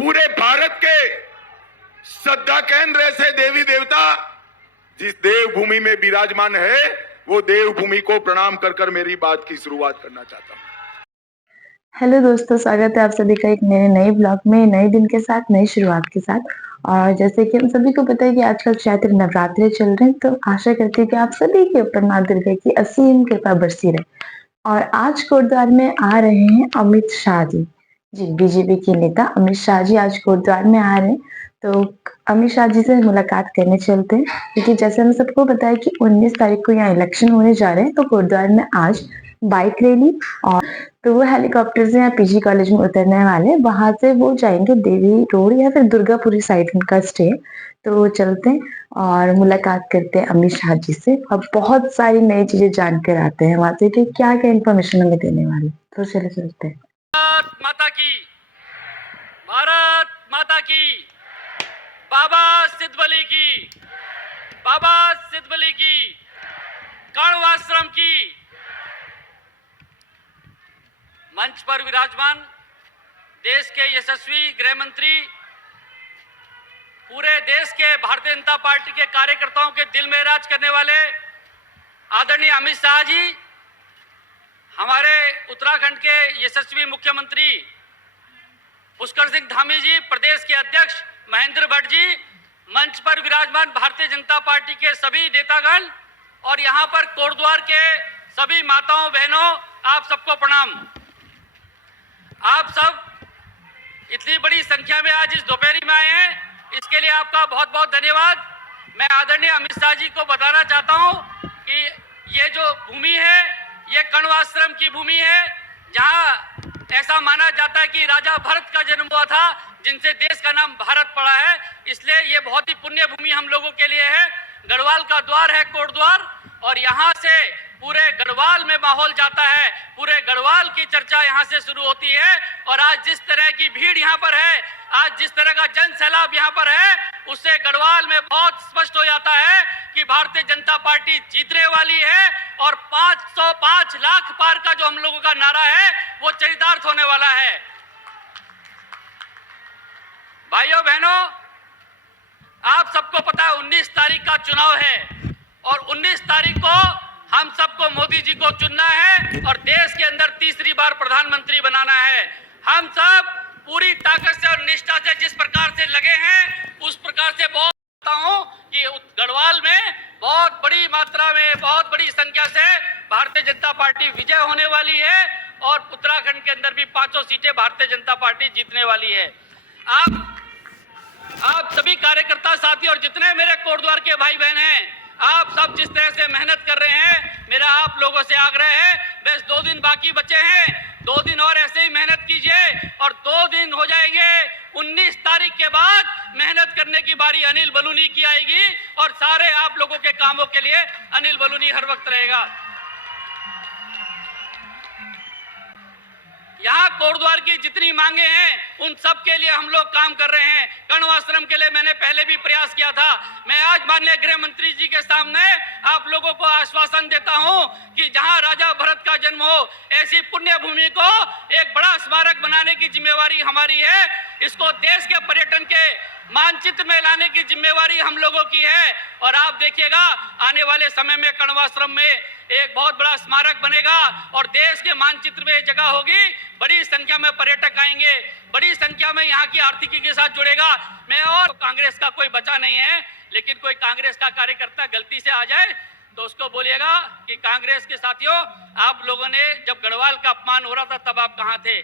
पूरे भारत के श्रद्धा केंद्र ऐसे देवी देवता जिस देवभूमि में विराजमान है, वो देवभूमि को प्रणाम कर कर मेरी बात की शुरुआत करना चाहता हूं। हेलो दोस्तों, स्वागत है आप सभी का एक मेरे नए ब्लॉग में, नए दिन के साथ, नई शुरुआत के साथ। और जैसे कि हम सभी को पता है कि आजकल चैत्र नवरात्रे चल रहे हैं, तो आशा करती हूँ कि आप सभी के ऊपर माँ दुर्गा की असीम कृपा बरसी रहे। और आज कोटद्वार में आ रहे हैं अमित शाह जी। जी, बीजेपी के नेता अमित शाह जी आज कोटद्वार में आ रहे हैं, तो अमित शाह जी से मुलाकात करने चलते हैं। क्योंकि जैसे हम सबको पता है कि 19 तारीख को यहाँ इलेक्शन होने जा रहे हैं, तो कोटद्वार में आज बाइक रैली और तो वो हेलीकॉप्टर से यहाँ पीजी कॉलेज में उतरने वाले, वहां से वो जाएंगे देवी रोड या फिर दुर्गापुरी साइड उनका स्टे। तो चलते हैं और मुलाकात करते हैं अमित शाह जी से और बहुत सारी नई चीजें जानकर आते हैं वहां से कि क्या क्या इन्फॉर्मेशन हमें देने वाले। तो चले चलते हैं। भारत माता की, भारत माता की, बाबा सिद्धबली की, बाबा सिद्धबली की, कण्वाश्रम की। मंच पर विराजमान देश के यशस्वी गृह मंत्री, पूरे देश के भारतीय जनता पार्टी के कार्यकर्ताओं के दिल में राज करने वाले आदरणीय अमित शाह जी, हमारे उत्तराखंड के यशस्वी मुख्यमंत्री पुष्कर सिंह धामी जी, प्रदेश के अध्यक्ष महेंद्र भट्ट जी, मंच पर विराजमान भारतीय जनता पार्टी के सभी नेतागण और यहाँ पर कोटद्वार के सभी माताओं बहनों, आप सबको प्रणाम। आप सब इतनी बड़ी संख्या में आज इस दोपहरी में आए हैं, इसके लिए आपका बहुत बहुत धन्यवाद। मैं आदरणीय अमित शाह जी को बताना चाहता हूं कि ये जो भूमि है, ये कण्वाश्रम की भूमि है, जहां ऐसा माना जाता है कि राजा भरत का जन्म हुआ था, जिनसे देश का नाम भारत पड़ा है। इसलिए ये बहुत ही पुण्य भूमि हम लोगों के लिए है। गढ़वाल का द्वार है कोटद्वार, और यहाँ से पूरे गढ़वाल में माहौल जाता है, पूरे गढ़वाल की चर्चा यहाँ से शुरू होती है। और आज जिस तरह की भीड़ यहाँ पर है, आज जिस तरह का जन सैलाब यहाँ पर है, उससे गढ़वाल में बहुत स्पष्ट हो जाता है कि भारतीय जनता पार्टी जीतने वाली है। और 505 लाख पार का जो हम लोगों का नारा है, वो चरितार्थ होने वाला है। भाइयों बहनों, आप सबको पता है 19 तारीख का चुनाव है, और 19 तारीख को हम सबको मोदी जी को चुनना है और देश के अंदर तीसरी बार प्रधानमंत्री बनाना है। हम सब पूरी ताकत से और निष्ठा से जिस प्रकार से लगे हैं, उस प्रकार से बहुत हूं कि गढ़वाल में बहुत बड़ी मात्रा में, बहुत बड़ी संख्या से भारतीय जनता पार्टी विजय होने वाली है, और उत्तराखंड के अंदर भी 5 सीटें भारतीय जनता पार्टी जीतने वाली है। आप सभी कार्यकर्ता साथी और जितने मेरे कोटद्वार के भाई बहन हैं, आप सब जिस तरह से मेहनत कर रहे हैं, मेरा आप लोगों से आग्रह है, बस 2 दिन बाकी बचे हैं, 2 दिन और ऐसे ही मेहनत कीजिए और 2 दिन हो जाएंगे। 19 तारीख के बाद मेहनत करने की बारी अनिल बलूनी की आएगी, और सारे आप लोगों के कामों के लिए अनिल बलूनी हर वक्त रहेगा। यहाँ कोटद्वार की जितनी मांगे हैं, उन सब के लिए हम लोग काम कर रहे हैं। कण्वाश्रम के लिए मैंने पहले भी प्रयास किया था। मैं आज माननीय गृह मंत्री जी के सामने आप लोगों को आश्वासन देता हूं कि जहां राजा भरत का जन्म हो, ऐसी पुण्य भूमि को एक बड़ा स्मारक बनाने की जिम्मेवारी हमारी है। इसको देश के पर्यटन के मानचित्र में लाने की जिम्मेवारी हम लोगों की है। और आप देखिएगा, आने वाले समय में कण्वाश्रम में एक बहुत बड़ा स्मारक बनेगा और देश के मानचित्र में जगह होगी। बड़ी संख्या में पर्यटक आएंगे, बड़ी संख्या में यहाँ की आर्थिकी के साथ जुड़ेगा। मैं और कांग्रेस का कोई बचा नहीं है, लेकिन कोई कांग्रेस का कार्यकर्ता गलती से आ जाए तो उसको बोलिएगा कि कांग्रेस के साथियों, आप लोगों ने जब गढ़वाल का अपमान हो रहा था तब आप कहाँ थे?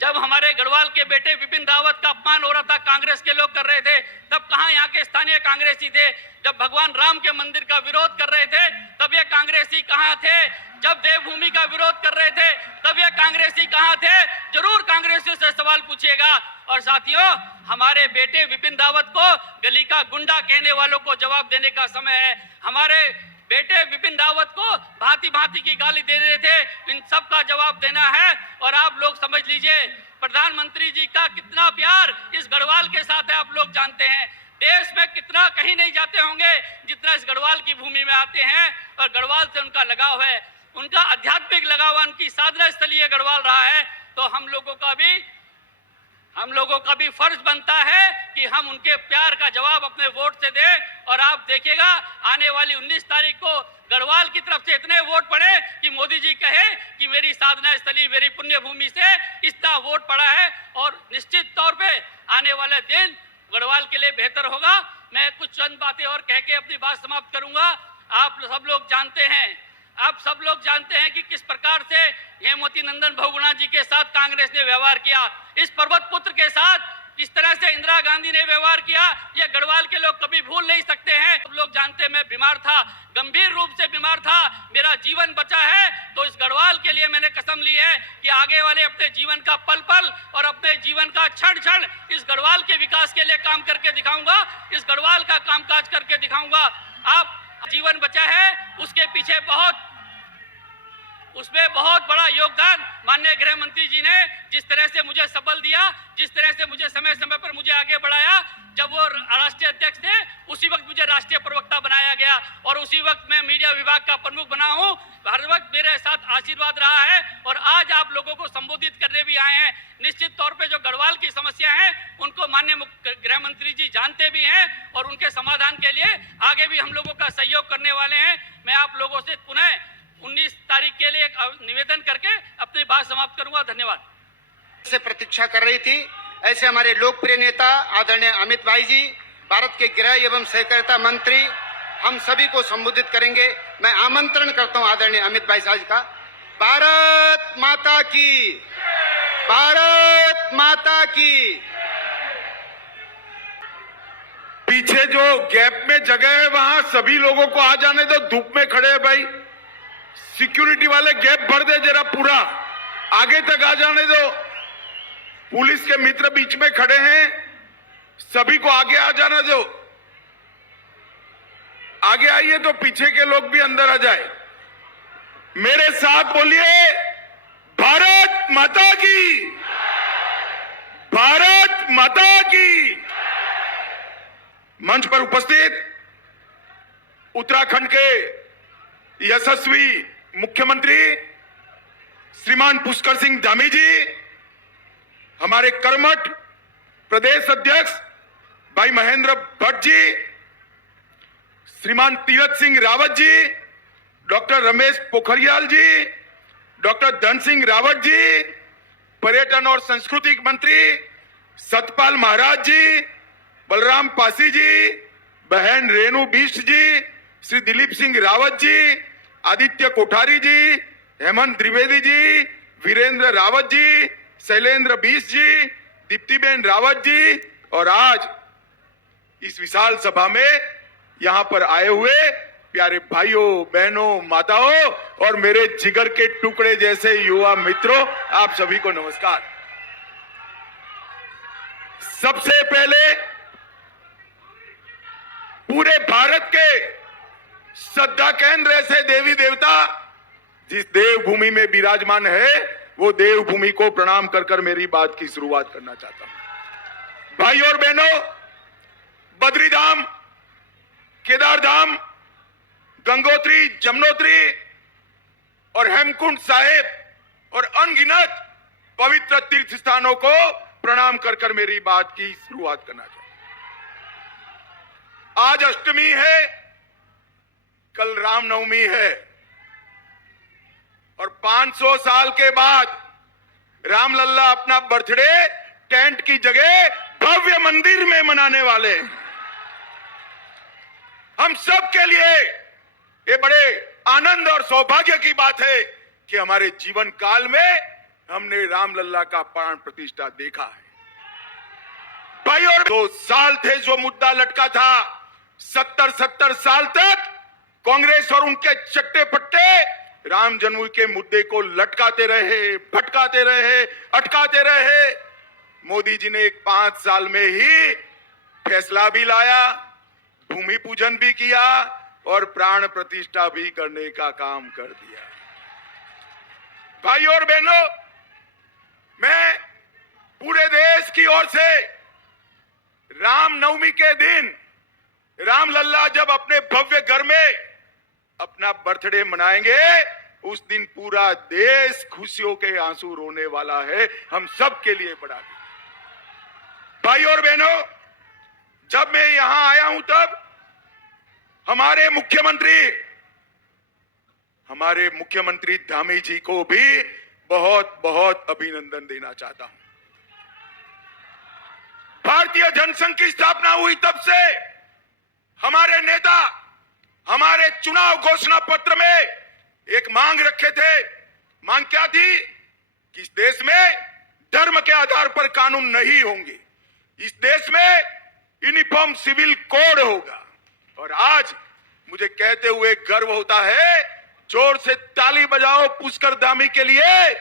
जब हमारे गढ़वाल के बेटे विपिन रावत का अपमान हो रहा था, कांग्रेस के लोग कर रहे थे, तब कहां यहाँ के स्थानीय कांग्रेसी थे? जब भगवान राम के मंदिर का विरोध कर रहे थे, तब ये कांग्रेसी कहां थे? जब देवभूमि का विरोध कर रहे थे, तब ये कांग्रेसी कहां थे? जरूर कांग्रेसियों से सवाल पूछिएगा। और साथियों, हमारे बेटे विपिन रावत को गली का गुंडा कहने वालों को जवाब देने का समय है। हमारे बेटे विपिन रावत को भांति भांति की गाली दे रहे थे, इन सब का जवाब देना है। और आप लोग समझ लीजिए, प्रधानमंत्री जी का कितना प्यार इस गढ़वाल के साथ है, आप लोग जानते हैं। देश में कितना कहीं नहीं जाते होंगे जितना इस गढ़वाल की भूमि में आते हैं, और गढ़वाल से उनका लगाव है, उनका आध्यात्मिक लगाव, उनकी साधना स्थलीय गढ़वाल रहा है। तो हम लोगों का भी हम लोगों का भी फर्ज बनता है कि हम उनके प्यार का जवाब अपने वोट से दें। और आप देखिएगा आने वाली 19 तारीख को गढ़वाल की तरफ से इतने वोट पड़े कि मोदी जी कहे कि मेरी साधना स्थली, मेरी पुण्य भूमि से इतना वोट पड़ा है। और निश्चित तौर पे आने वाले दिन गढ़वाल के लिए बेहतर होगा। मैं कुछ चंद बातें और कह के अपनी बात समाप्त करूंगा। आप सब लोग जानते हैं कि किस प्रकार से हेमवती नंदन बहुगुणा जी के साथ कांग्रेस ने व्यवहार किया, इस पर्वत पुत्र के साथ किस तरह से इंदिरा गांधी ने व्यवहार किया, ये गढ़वाल के लोग कभी भूल नहीं सकते हैं। सब लोग जानते हैं मैं बीमार था, गंभीर रूप से बीमार था, मेरा जीवन बचा है तो इस गढ़वाल के लिए मैंने कसम ली है कि आगे वाले अपने जीवन का पल पल और अपने जीवन का क्षण क्षण इस गढ़वाल के विकास के लिए काम करके दिखाऊंगा, इस गढ़वाल का कामकाज करके दिखाऊंगा। आप जीवन बचा है उसमें बहुत बड़ा योगदान माननीय गृह मंत्री जी ने जिस तरह से मुझे सबल दिया, जिस तरह से मुझे समय समय पर मुझे आगे बढ़ाया। जब वो राष्ट्रीय अध्यक्ष थे उसी वक्त मुझे राष्ट्रीय प्रवक्ता बनाया गया और उसी वक्त मैं मीडिया विभाग का प्रमुख बना हूं। हर वक्त मेरे साथ आशीर्वाद रहा है और आज आप लोगों को संबोधित करने भी आए हैं। निश्चित तौर पे जो गढ़वाल की समस्या है उनको माननीय गृह मंत्री जी जानते भी हैं और उनके समाधान के लिए आगे भी हम लोगों का सहयोग करने वाले हैं। मैं आप लोगों से पुनः 19 तारीख के लिए एक निवेदन करके अपनी बात समाप्त करूंगा। धन्यवाद। से प्रतीक्षा कर रही थी, ऐसे हमारे लोकप्रिय नेता आदरणीय अमित भाई जी, भारत के गृह एवं सहकारिता मंत्री, हम सभी को संबोधित करेंगे। मैं आमंत्रण करता हूं आदरणीय अमित भाई साहब का। भारत माता की, भारत माता की। पीछे जो गैप में जगह है वहां सभी लोगों को आ जाने दो। धूप में खड़े हैं भाई, सिक्योरिटी वाले गैप भर दे जरा, पूरा आगे तक आ जाने दो। पुलिस के मित्र बीच में खड़े हैं, सभी को आगे आ जाने दो। आगे आइए तो पीछे के लोग भी अंदर आ जाए। मेरे साथ बोलिए, भारत माता की, भारत माता की। मंच पर उपस्थित उत्तराखंड के यशस्वी मुख्यमंत्री श्रीमान पुष्कर सिंह धामी जी, हमारे कर्मठ प्रदेश अध्यक्ष भाई महेंद्र भट्ट जी, श्रीमान तीरथ सिंह रावत जी, डॉक्टर रमेश पोखरियाल जी, डॉक्टर धन सिंह रावत जी, पर्यटन और संस्कृति मंत्री सतपाल महाराज जी, बलराम पासी जी, बहन रेणु बिष्ट जी, श्री दिलीप सिंह रावत जी, आदित्य कोठारी जी, हेमंत द्विवेदी जी, वीरेंद्र रावत जी, शैलेंद्र बीस जी, दीप्तिबेन रावत जी, और आज इस विशाल सभा में यहां पर आए हुए प्यारे भाइयों, बहनों, माताओं और मेरे जिगर के टुकड़े जैसे युवा मित्रों, आप सभी को नमस्कार। सबसे पहले पूरे भारत के श्रद्धा केंद्र ऐसे देवी देवता जिस देवभूमि में विराजमान है, वो देवभूमि को प्रणाम कर कर मेरी बात की शुरुआत करना चाहता हूं। भाई और बहनों, बद्री धाम, केदार धाम, गंगोत्री, जमुनोत्री और हेमकुंड साहिब और अनगिनत पवित्र तीर्थ स्थानों को प्रणाम कर कर मेरी बात की शुरुआत करना चाहता हूं। आज अष्टमी है, कल रामनवमी है और 500 साल के बाद रामलल्ला अपना बर्थडे टेंट की जगह भव्य मंदिर में मनाने वाले हैं। हम सब के लिए ये बड़े आनंद और सौभाग्य की बात है कि हमारे जीवन काल में हमने रामलल्ला का प्राण प्रतिष्ठा देखा है। भाई और 2 साल थे जो मुद्दा लटका था, 70 साल तक कांग्रेस और उनके चट्टे पट्टे राम जन्मभूमि के मुद्दे को लटकाते रहे, भटकाते रहे, अटकाते रहे। मोदी जी ने 5 साल में ही फैसला भी लाया, भूमि पूजन भी किया और प्राण प्रतिष्ठा भी करने का काम कर दिया। भाई और बहनों, मैं पूरे देश की ओर से रामनवमी के दिन रामलल्ला जब अपने भव्य घर में अपना बर्थडे मनाएंगे, उस दिन पूरा देश खुशियों के आंसू रोने वाला है। हम सब के लिए बड़ा दिन। भाई और बहनों, जब मैं यहां आया हूं तब हमारे मुख्यमंत्री धामी जी को भी बहुत बहुत अभिनंदन देना चाहता हूं। भारतीय जनसंघ की स्थापना हुई तब से हमारे नेता हमारे चुनाव घोषणा पत्र में एक मांग रखे थे। मांग क्या थी? कि इस देश में धर्म के आधार पर कानून नहीं होंगे, इस देश में यूनिफॉर्म सिविल कोड होगा। और आज मुझे कहते हुए गर्व होता है, जोर से ताली बजाओ पुष्कर धामी के लिए।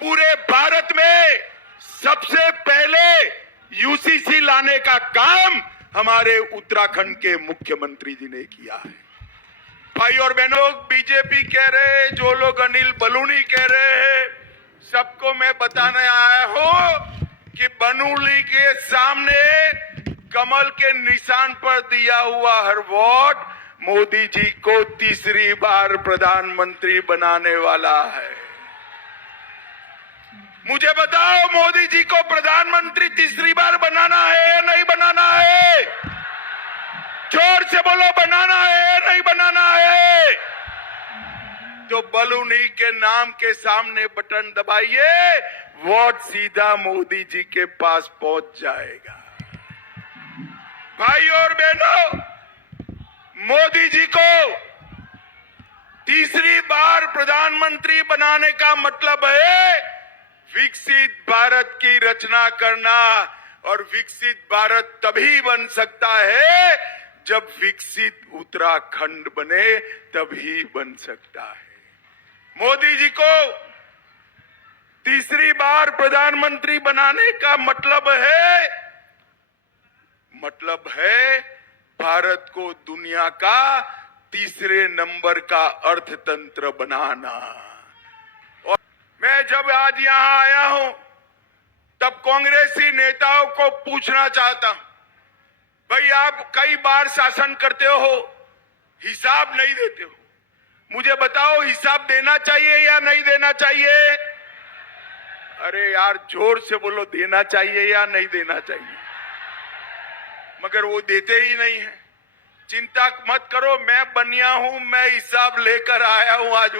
पूरे भारत में सबसे पहले यूसीसी लाने का काम हमारे उत्तराखंड के मुख्यमंत्री जी ने किया है। भाई और बहनों, बीजेपी कह रहे, जो लोग अनिल बलूनी कह रहे हैं, सबको मैं बताने आया हूं कि बनूली के सामने कमल के निशान पर दिया हुआ हर वोट मोदी जी को तीसरी बार प्रधानमंत्री बनाने वाला है। मुझे बताओ, मोदी जी को प्रधानमंत्री तीसरी बार बनाना है या नहीं बनाना है? जोर से बोलो, बनाना है या नहीं बनाना है? तो बलूनी के नाम के सामने बटन दबाइए, वोट सीधा मोदी जी के पास पहुंच जाएगा। भाई और बहनों, मोदी जी को तीसरी बार प्रधानमंत्री बनाने का मतलब है विकसित भारत की रचना करना। और विकसित भारत तभी बन सकता है जब विकसित उत्तराखंड बने, तभी बन सकता है। मोदी जी को तीसरी बार प्रधानमंत्री बनाने का मतलब है भारत को दुनिया का तीसरे नंबर का अर्थतंत्र बनाना। और मैं जब आज यहां आया हूं तब कांग्रेसी नेताओं को पूछना चाहता हूं, भाई आप कई बार शासन करते हो, हिसाब नहीं देते हो, मुझे बताओ हिसाब देना चाहिए या नहीं देना चाहिए? अरे यार जोर से बोलो, देना चाहिए या नहीं देना चाहिए? मगर वो देते ही नहीं है। चिंता मत करो, मैं बनिया हूं, मैं हिसाब लेकर आया हूं। आज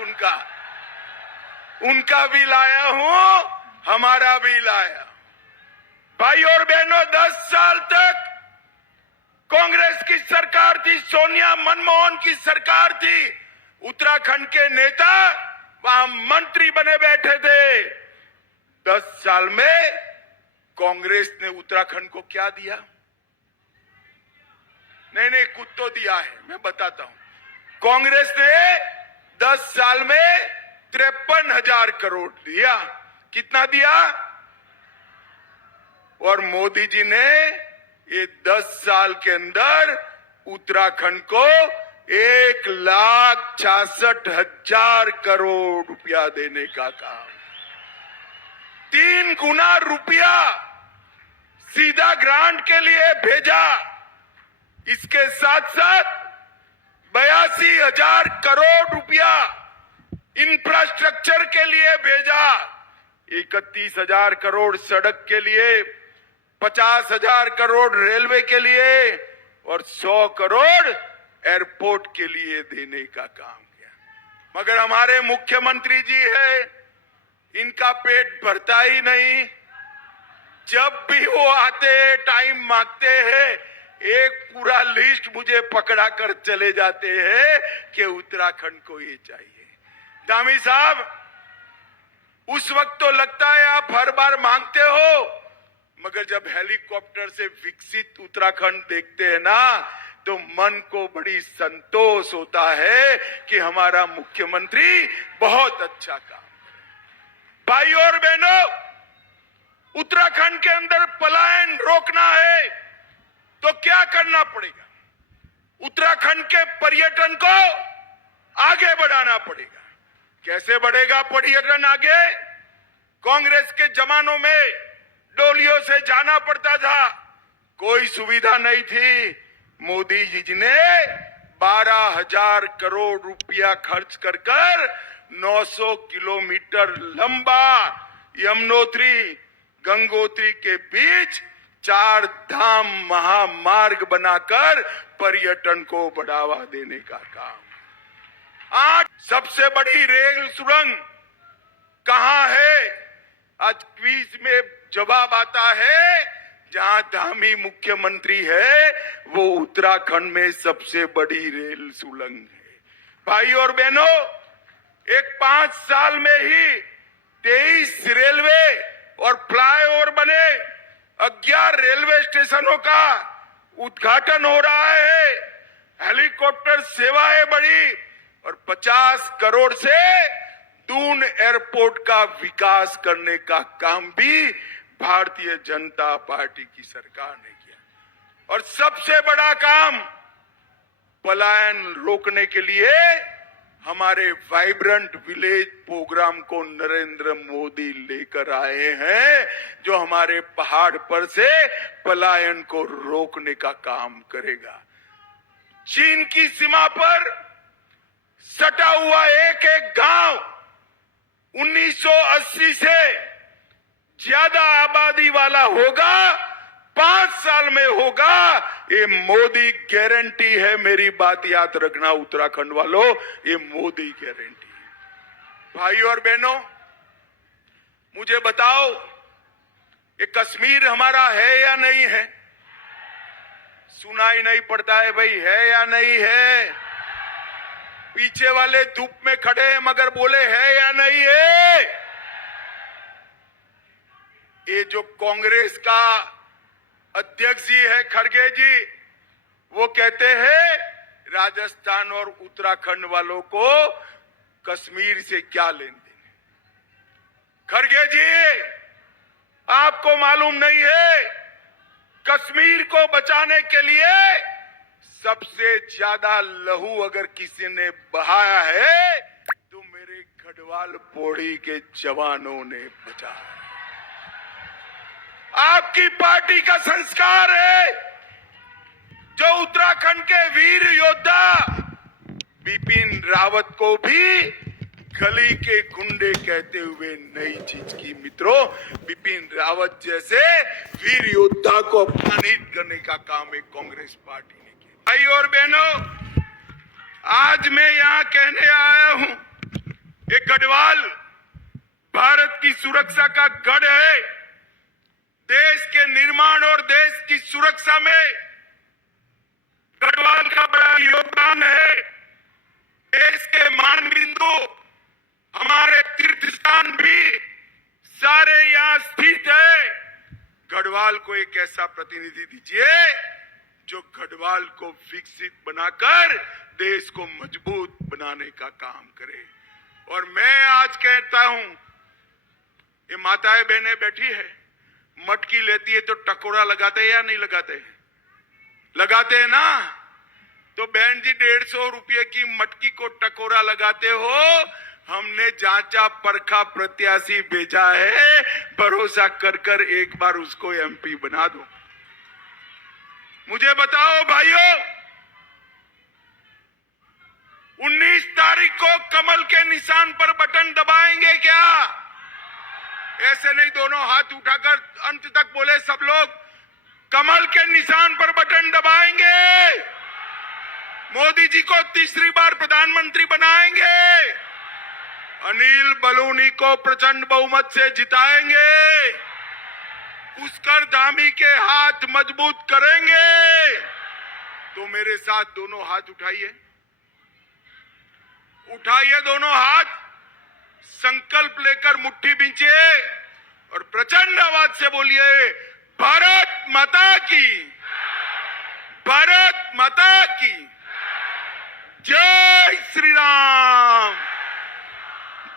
उनका भी लाया हूं, हमारा भी लाया। भाई और बहनों, 10 साल तक कांग्रेस की सरकार थी, सोनिया मनमोहन की सरकार थी। उत्तराखंड के नेता वहां मंत्री बने बैठे थे। 10 साल में कांग्रेस ने उत्तराखंड को क्या दिया? नहीं, कुछ तो दिया है, मैं बताता हूं। कांग्रेस ने 10 साल में 53,000 करोड़ दिया। कितना दिया? और मोदी जी ने ये 10 साल के अंदर उत्तराखंड को 1,66,000 करोड़ रुपया देने का काम। 3 गुना रुपया सीधा ग्रांट के लिए भेजा। इसके साथ साथ 82,000 करोड़ रुपया इंफ्रास्ट्रक्चर के लिए भेजा। 31,000 करोड़ सड़क के लिए, 50,000 करोड़ रेलवे के लिए और 100 करोड़ एयरपोर्ट के लिए देने का काम किया। मगर हमारे मुख्यमंत्री जी है, इनका पेट भरता ही नहीं। जब भी वो आते हैं, टाइम मांगते हैं, एक पूरा लिस्ट मुझे पकड़ा कर चले जाते हैं कि उत्तराखंड को ये चाहिए। धामी साहब, उस वक्त तो लगता है आप हर बार मांगते हो, मगर जब हेलीकॉप्टर से विकसित उत्तराखंड देखते हैं ना, तो मन को बड़ी संतोष होता है कि हमारा मुख्यमंत्री बहुत अच्छा काम। भाई और बहनों, उत्तराखंड के अंदर पलायन रोकना है तो क्या करना पड़ेगा? उत्तराखंड के पर्यटन को आगे बढ़ाना पड़ेगा। कैसे बढ़ेगा पर्यटन आगे? कांग्रेस के जमानों में डोलियों से जाना पड़ता था, कोई सुविधा नहीं थी। मोदी जी ने 12,000 करोड़ रुपया खर्च कर 900 किलोमीटर लंबा यमुनोत्री गंगोत्री के बीच चार धाम महामार्ग बनाकर पर्यटन को बढ़ावा देने का काम। आज सबसे बड़ी रेल सुरंग कहां है? आज क्विज में जवाब आता है, जहां धामी मुख्यमंत्री है वो उत्तराखंड में सबसे बड़ी रेल सुरंग है। भाई और बहनों, एक 5 साल में ही 23 रेलवे और फ्लाईओवर बने, 11 रेलवे स्टेशनों का उद्घाटन हो रहा है, हेलीकॉप्टर सेवाएं बढ़ी और 50 करोड़ से दून एयरपोर्ट का विकास करने का काम भी भारतीय जनता पार्टी की सरकार ने किया। और सबसे बड़ा काम, पलायन रोकने के लिए हमारे वाइब्रेंट विलेज प्रोग्राम को नरेंद्र मोदी लेकर आए हैं, जो हमारे पहाड़ पर से पलायन को रोकने का काम करेगा। चीन की सीमा पर सटा हुआ एक एक गांव 1980 से ज्यादा आबादी वाला होगा, 5 साल में होगा। ये मोदी गारंटी है, मेरी बात याद रखना उत्तराखंड वालों, ये मोदी गारंटी है। भाई और बहनों, मुझे बताओ, ये कश्मीर हमारा है या नहीं है? सुनाई नहीं पड़ता है भाई, है या नहीं है? पीछे वाले धूप में खड़े हैं मगर बोले है या नहीं है? ये जो कांग्रेस का अध्यक्ष जी है खड़गे जी, वो कहते हैं राजस्थान और उत्तराखंड वालों को कश्मीर से क्या लेन देन। खड़गे जी, आपको मालूम नहीं है, कश्मीर को बचाने के लिए सबसे ज्यादा लहू अगर किसी ने बहाया है तो मेरे गढ़वाल पौड़ी के जवानों ने बचाया। आपकी पार्टी का संस्कार है, जो उत्तराखंड के वीर योद्धा बिपिन रावत को भी गली के गुंडे कहते हुए नई चीज की। मित्रों, बिपिन रावत जैसे वीर योद्धा को अपमानित करने का काम एक कांग्रेस पार्टी ने किया। भाई और बहनों, आज मैं यहां कहने आया हूं, ये गढ़वाल भारत की सुरक्षा का गढ़ है। देश के निर्माण और देश की सुरक्षा में गढ़वाल का बड़ा योगदान है। देश के मानबिंदु, हमारे तीर्थ स्थान भी सारे यहां स्थित है। गढ़वाल को एक ऐसा प्रतिनिधि दीजिए जो गढ़वाल को विकसित बनाकर देश को मजबूत बनाने का काम करे। और मैं आज कहता हूं, ये माताएं बहनें बैठी है, मटकी लेती है तो टकोरा लगाते हैं या नहीं लगाते? लगाते हैं ना। तो बहन जी, 150 रुपये की मटकी को टकोरा लगाते हो। हमने जांचा परखा प्रत्याशी भेजा है, भरोसा कर कर एक बार उसको एमपी बना दो। मुझे बताओ भाइयों, 19 तारीख को कमल के निशान पर बटन दबाएंगे क्या? ऐसे नहीं, दोनों हाथ उठाकर अंत तक बोले सब लोग, कमल के निशान पर बटन दबाएंगे। मोदी जी को तीसरी बार प्रधानमंत्री बनाएंगे। अनिल बलूनी को प्रचंड बहुमत से जिताएंगे। पुष्कर धामी के हाथ मजबूत करेंगे। तो मेरे साथ दोनों हाथ उठाइए, उठाइए दोनों हाथ, संकल्प लेकर मुट्ठी बींचिए और प्रचंड आवाज से बोलिए, भारत माता की, भारत माता की जय श्री राम,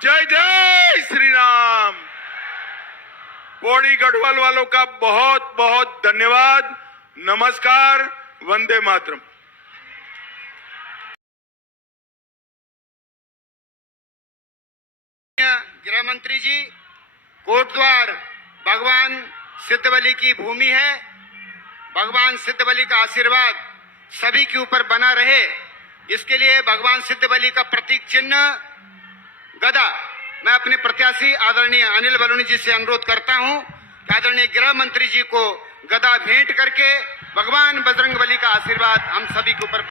जय जय श्री राम। पौड़ी गढ़वाल वालों का बहुत बहुत धन्यवाद। नमस्कार, वंदे मातरम। गृह मंत्री जी, कोटद्वार भगवान सिद्धबली की भूमि है। भगवान सिद्धबली का आशीर्वाद सभी के ऊपर बना रहे, इसके लिए भगवान सिद्धबली का प्रतीक चिन्ह गदा मैं अपने प्रत्याशी आदरणीय अनिल बलूनी जी से अनुरोध करता हूं कि आदरणीय गृह मंत्री जी को गदा भेंट करके भगवान बजरंगबली का आशीर्वाद हम सभी के ऊपर